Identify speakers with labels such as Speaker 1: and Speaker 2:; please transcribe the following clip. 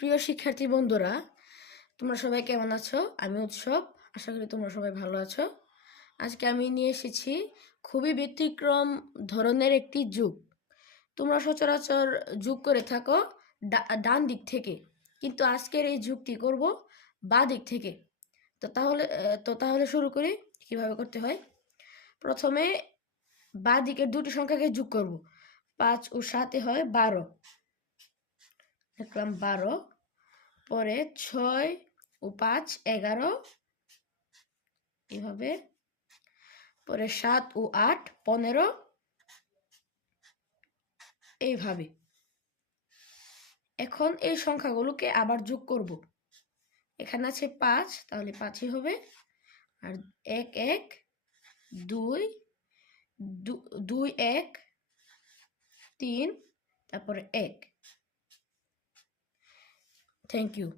Speaker 1: প্রিয় শিক্ষার্থী বন্ধুরা, তোমরা সবাই কেমন আছো? আমি উৎসব, আশা করি তোমরা সবাই ভালো আছো। আজকে আমি নিয়ে এসেছি খুবই ব্যতিক্রম ধরনের একটি যুগ। তোমরা সচরাচর যুগ করে থাকো ডান দিক থেকে, কিন্তু আজকের এই যুগটি করব বা দিক থেকে। তো তাহলে তো তাহলে শুরু করি, কীভাবে করতে হয়? প্রথমে বা দিকের দুটি সংখ্যাকে যোগ করব। পাঁচ ও সাতে হয় বারো। লিখলাম বারো, পরে ছয় ও পাঁচ, এগারো, এভাবে। পরে সাত ও আট, পনেরো, এইভাবে। এখন এই সংখ্যাগুলোকে আবার যোগ করব। এখানে আছে পাঁচ, তাহলে পাঁচই হবে। আর এক এক, দুই দুই, এক, তিন, তারপরে এক। Thank you.